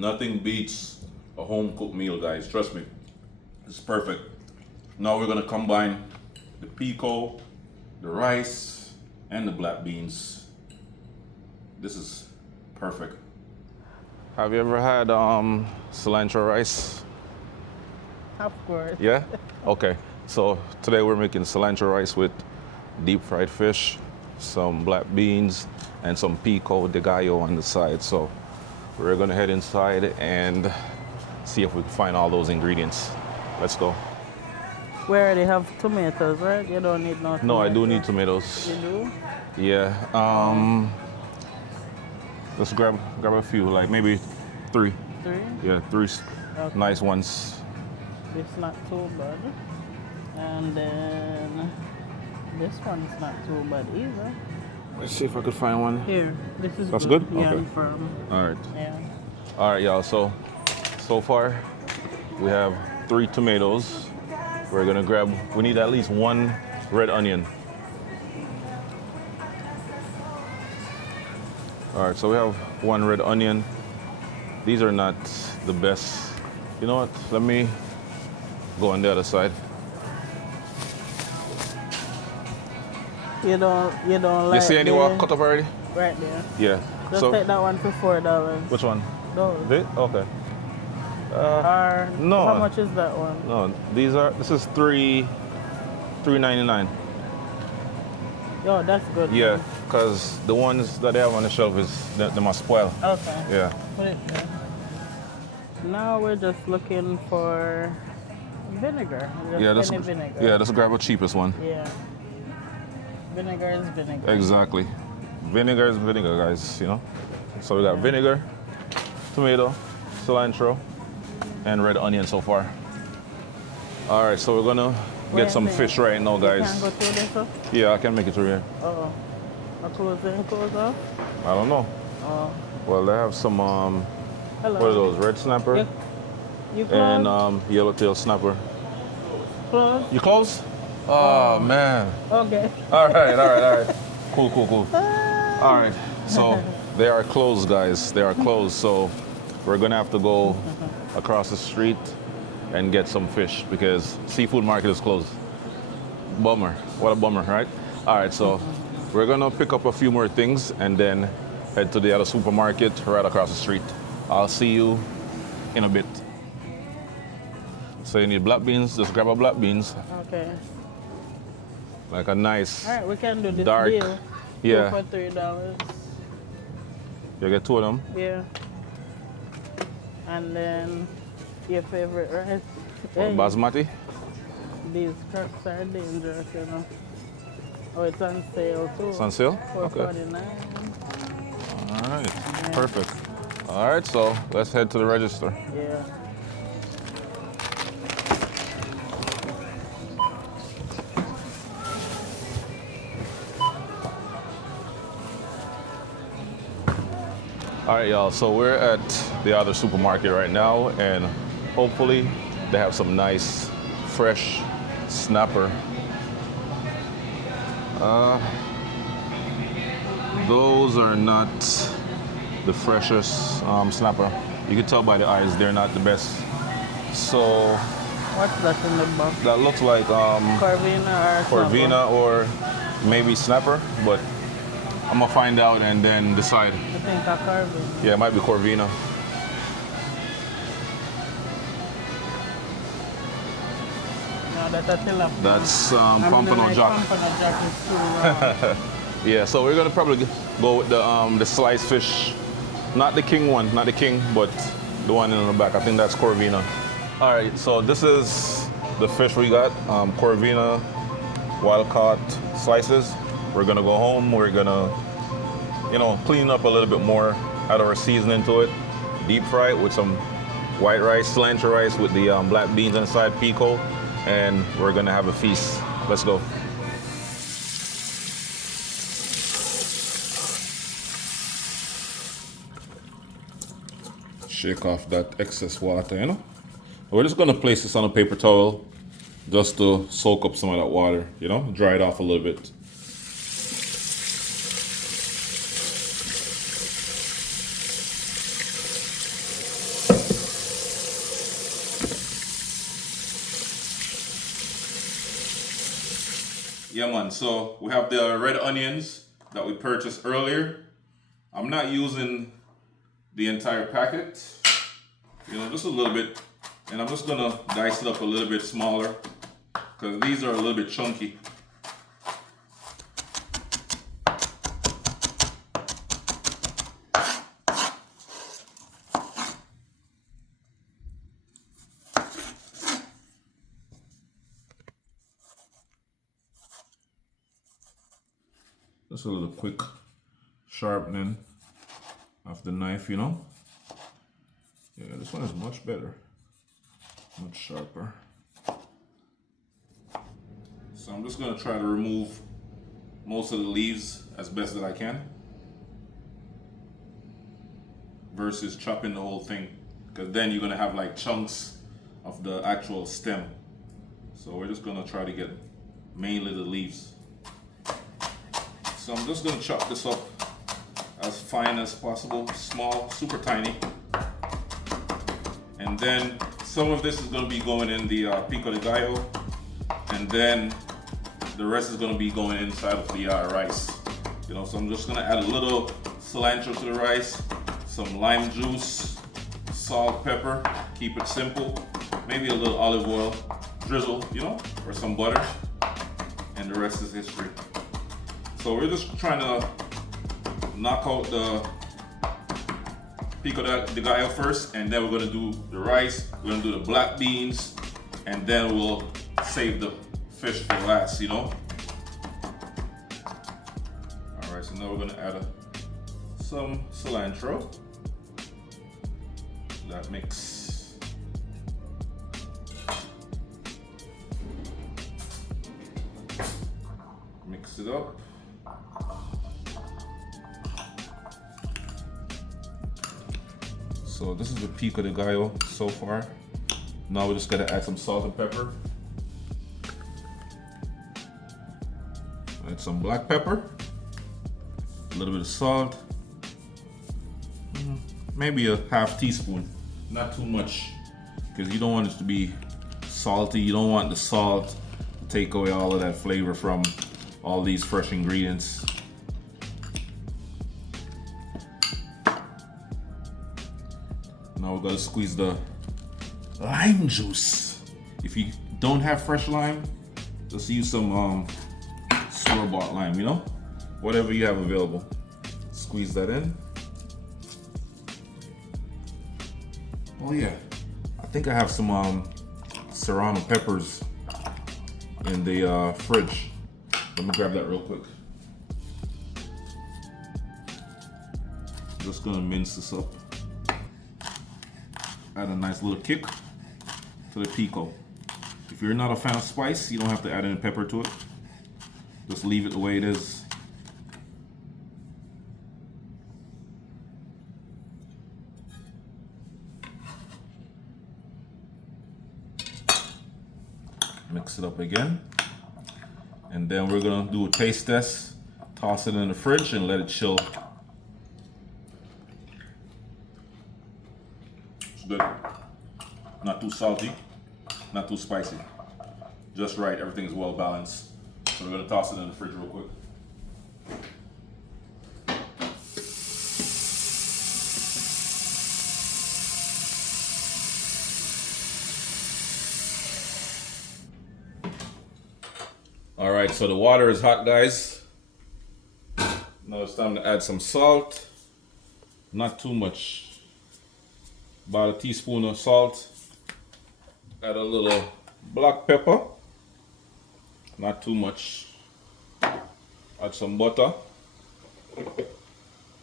Nothing beats a home cooked meal, guys. Trust me. It's perfect. Now we're gonna combine the pico, the rice, and the black beans. This is perfect. Have you ever had cilantro rice? Of course. Yeah? Okay. So today we're making cilantro rice with deep fried fish, some black beans, and some pico de gallo on the side. So we're gonna head inside and see if we can find all those ingredients. Let's go. We already have tomatoes, right? You don't need no tomatoes. No, I do need tomatoes. You do? Yeah. Let's grab a few, like maybe 3. 3? Yeah, 3 Okay. nice ones. It's not too bad. And then this one's not too bad either. Let's see if I could find one. Here, this is That's good. good? Yeah, Okay. firm. All right. Yeah. All right, y'all. So far, we have 3 tomatoes. We're gonna grab. We need at least 1 red onion. All right. So we have 1 red onion. These are not the best. You know what? Let me go on the other side. You don't like. You see any one cut up already? Right there. Yeah. Just So take that one for $4. which one? Those. This? Okay. Or no. How much is that one? No, this is $3.99. Yo, that's good. Yeah, because the ones that they have on the shelf they must spoil. Okay. Yeah. Put it there. Now we're just looking for vinegar. Just any vinegar. Yeah, let's grab the cheapest one. Yeah. Vinegar is vinegar. Exactly. Vinegar is vinegar, guys, you know. So we got vinegar, tomato, cilantro, and red onion so far. All right, so we're gonna get some fish right now, You guys. can't go through this, huh? Yeah, I can make it through here. Uh-oh. I'll close it and close off? I don't know. Oh. Well, they have some, Hello. what are those, red snapper You close? and yellowtail snapper. Close? You close? Oh, man. Okay. All right. Cool. All right, so they are closed, guys. They are closed, so we're gonna have to go across the street and get some fish because seafood market is closed. Bummer. What a bummer, right? All right, so we're gonna pick up a few more things and then head to the other supermarket right across the street. I'll see you in a bit. So you need black beans, just grab a black beans, Okay. like a nice All right, we can do this dark. deal. Yeah. 2 for $3. You get 2 of them. Yeah. And then your favorite rice. What, basmati? These cracks are dangerous, you know. Oh, it's on sale too. It's on sale? Okay. $4.49. All right, perfect. All right, so let's head to the register. Yeah. All right, y'all, so we're at the other supermarket right now, and hopefully they have some nice, fresh snapper. Those are not the freshest snapper. You can tell by the eyes they're not the best. So What's that in the box? that looks like Corvina or or maybe snapper, but I'm gonna find out and then decide. I think a Corvina. Yeah, it might be Corvina. No, that's a tilapia. That's Pompano Jack. Pompano Jack is too long. Yeah, so we're gonna probably go with the sliced fish, not the king one, not the king, but the one in the back. I think that's Corvina. All right, so this is the fish we got, Corvina, wild caught slices. We're gonna go home. We're gonna, clean up a little bit more, add our seasoning to it, deep fry it with some white rice, cilantro rice with the black beans inside, pico, and we're gonna have a feast. Let's go. Shake off that excess water, We're just gonna place this on a paper towel just to soak up some of that water, dry it off a little bit. Yeah, man. So we have the red onions that we purchased earlier. I'm not using the entire packet, you know, just a little bit. And I'm just gonna dice it up a little bit smaller because these are a little bit chunky. Just a little quick sharpening of the knife, you know. Yeah, this one is much better, much sharper. So I'm just gonna try to remove most of the leaves as best that I can versus chopping the whole thing, because then you're gonna have like chunks of the actual stem. So we're just gonna try to get mainly the leaves. So I'm just gonna chop this up as fine as possible, small, super tiny. And then some of this is gonna be going in the Pico de Gallo, and then the rest is gonna be going inside of the rice. You know, so I'm just gonna add a little cilantro to the rice, some lime juice, salt, pepper, keep it simple, maybe a little olive oil, drizzle, you know, or some butter, and the rest is history. So we're just trying to knock out the Pico de Gallo first, and then we're gonna do the rice, we're gonna do the black beans, and then we'll save the fish for last, you know? All right, so now we're gonna add some cilantro. That mix. Mix it up. So this is the Pico de Gallo so far. Now we just gotta add some salt and pepper. Add some black pepper, a little bit of salt, maybe a half teaspoon, not too much, because you don't want it to be salty. You don't want the salt to take away all of that flavor from all these fresh ingredients. Now we're gonna squeeze the lime juice. If you don't have fresh lime, just use some store-bought lime, you know? Whatever you have available. Squeeze that in. Oh yeah, I think I have some serrano peppers in the fridge. Let me grab that real quick. Just gonna mince this up. Add a nice little kick to the pico. If you're not a fan of spice, you don't have to add any pepper to it. Just leave it the way it is. Mix it up again. And then we're gonna do a taste test. Toss it in the fridge and let it chill. It's good. Not too salty, not too spicy. Just right, everything is well balanced. So we're gonna toss it in the fridge real quick. All right, so the water is hot, guys. Now it's time to add some salt. Not too much. About a teaspoon of salt. Add a little black pepper. Not too much. Add some butter.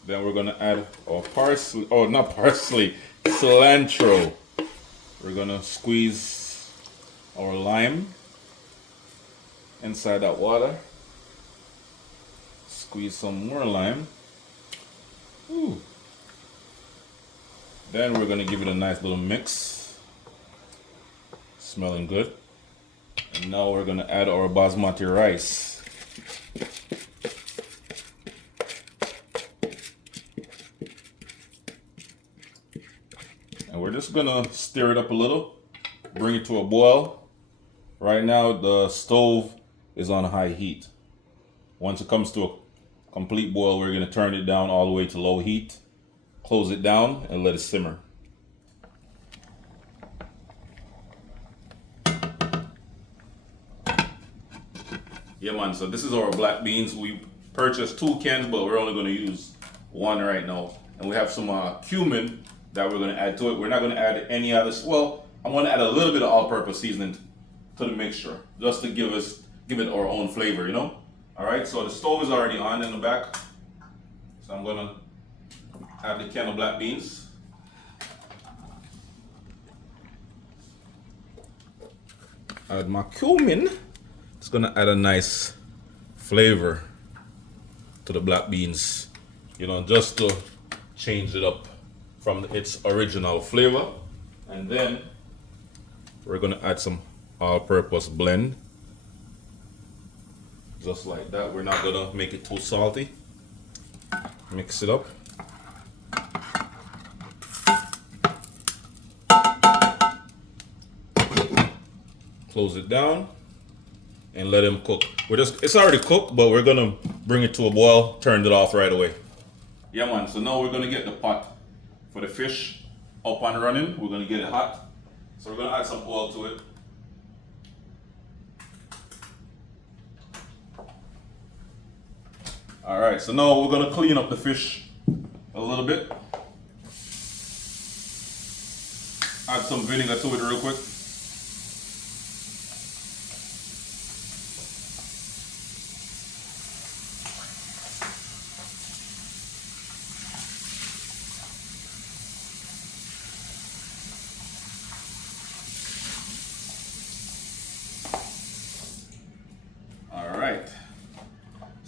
Then we're gonna add our parsley, oh not parsley, cilantro. We're gonna squeeze our lime inside that water. Squeeze some more lime. Ooh. Then we're gonna give it a nice little mix. Smelling good. And now we're gonna add our basmati rice. And we're just gonna stir it up a little, bring it to a boil. Right now the stove is on high heat. Once it comes to a complete boil, we're gonna turn it down all the way to low heat, close it down, and let it simmer. Yeah, man, so this is our black beans. We purchased 2 cans, but we're only gonna use 1 right now. And we have some cumin that we're gonna add to it. We're not gonna add any other, well, I'm gonna add a little bit of all-purpose seasoning to the mixture, just to give it our own flavor, you know? All right, so the stove is already on in the back. So I'm gonna add the can of black beans. Add my cumin. It's gonna add a nice flavor to the black beans, you know, just to change it up from its original flavor. And then we're gonna add some all-purpose blend. Just like that. We're not gonna make it too salty. Mix it up. Close it down and let him cook. It's already cooked, but we're gonna bring it to a boil, turn it off right away. Yeah, man, so now we're gonna get the pot for the fish up and running. We're gonna get it hot. So we're gonna add some oil to it. All right, so now we're gonna clean up the fish a little bit. Add some vinegar to it real quick.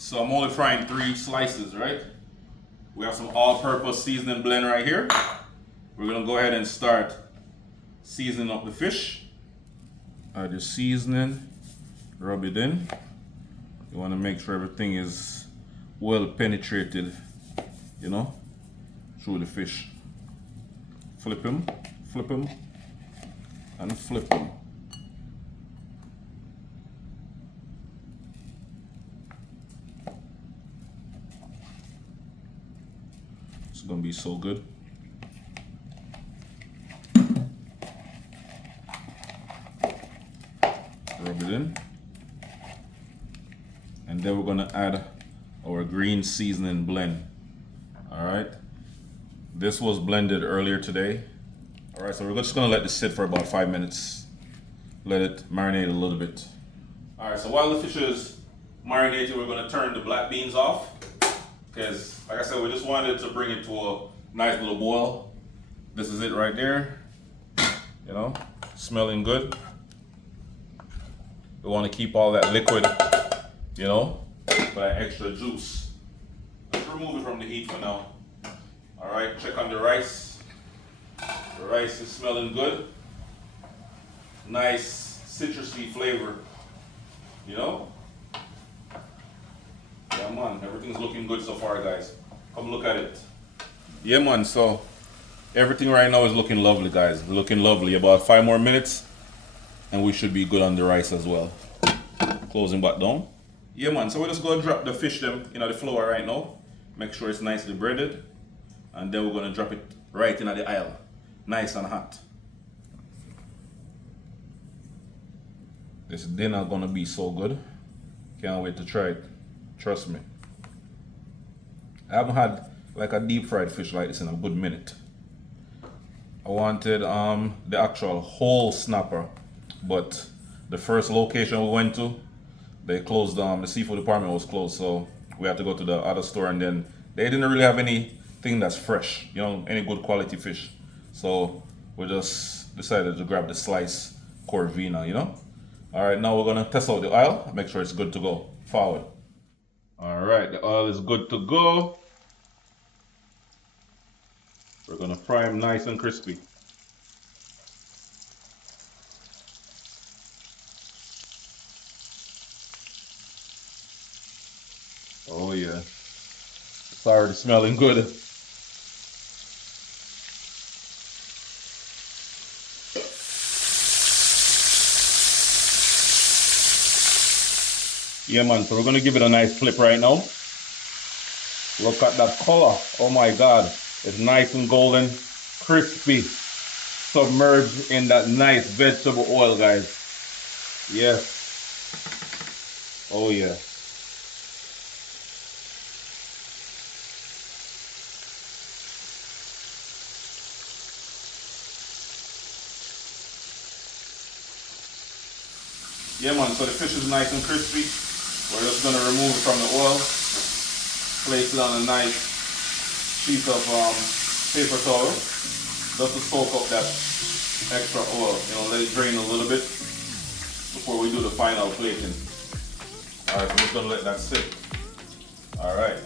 So I'm only frying 3 slices, right? We have some all-purpose seasoning blend right here. We're gonna go ahead and start seasoning up the fish. Add your seasoning, rub it in. You wanna make sure everything is well penetrated, you know, through the fish. Flip him, and flip him. It's gonna be so good. Rub it in. And then we're gonna add our green seasoning blend. All right. This was blended earlier today. All right, so we're just gonna let this sit for about 5 minutes. Let it marinate a little bit. All right, so while the fish is marinated, we're gonna turn the black beans off. Because, like I said, we just wanted to bring it to a nice little boil. This is it right there. You know, smelling good. We want to keep all that liquid, you know, for that extra juice. Let's remove it from the heat for now. All right, check on the rice. The rice is smelling good. Nice citrusy flavor, you know? Yeah, man, everything's looking good so far, guys. Come look at it. Yeah, man, so everything right now is looking lovely, guys. Looking lovely. About 5 more minutes and we should be good on the rice as well. Closing back down. Yeah, man, so we're just going to drop the fish them in the flour right now. Make sure it's nicely breaded. And then we're going to drop it right in the aisle. Nice and hot. This dinner gonna be so good. Can't wait to try it. Trust me. I haven't had like a deep fried fish like this in a good minute. I wanted the actual whole snapper, but the first location we went to, they closed the seafood department was closed, so we had to go to the other store, and then they didn't really have anything that's fresh, you know, any good quality fish. So we just decided to grab the slice Corvina, you know. All right, now we're gonna test out the oil, make sure it's good to go. Forward. All right, the oil is good to go. We're gonna fry them nice and crispy. Oh yeah, it's already smelling good. Yeah, man, so we're gonna give it a nice flip right now. Look at that color. Oh my God. It's nice and golden, crispy, submerged in that nice vegetable oil, guys. Yes. Oh yeah. Yeah, man, so the fish is nice and crispy. We're just gonna remove it from the oil, place it on a nice piece of paper towel, just to soak up that extra oil. You know, let it drain a little bit before we do the final plating. All right, so I'm just gonna let that sit. All right.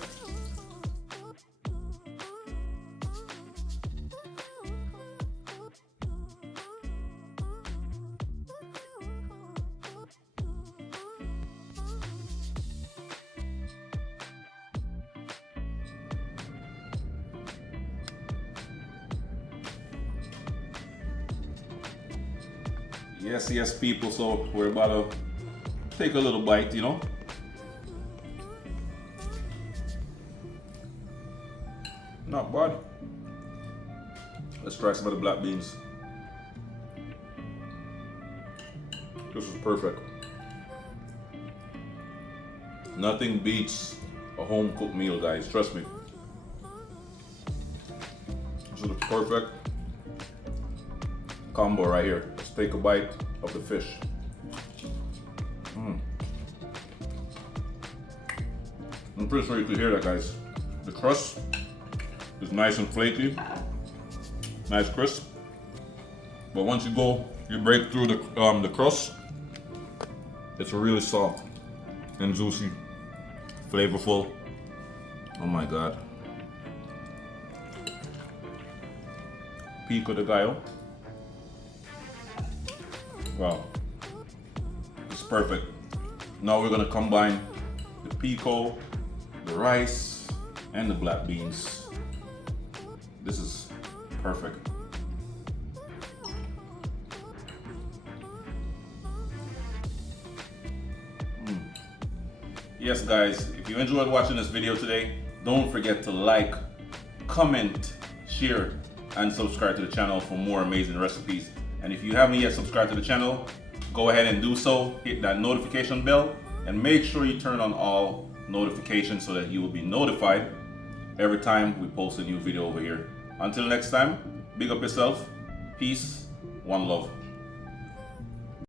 Yes, yes, people. So we're about to take a little bite, you know. Not bad. Let's try some of the black beans. This is perfect. Nothing beats a home cooked meal, guys. Trust me. This is the perfect combo right here. Let's take a bite of the fish. I'm pretty sure you could hear that, guys. The crust is nice and flaky, nice crisp. But once you break through the crust, it's really soft and juicy, flavorful. Oh my God. Pico de Gallo. Wow, it's perfect. Now we're gonna combine the pico, the rice, and the black beans. This is perfect. Yes, guys, if you enjoyed watching this video today, don't forget to like, comment, share, and subscribe to the channel for more amazing recipes. And if you haven't yet subscribed to the channel, go ahead and do so. Hit that notification bell and make sure you turn on all notifications so that you will be notified every time we post a new video over here. Until next time, big up yourself. Peace, one love.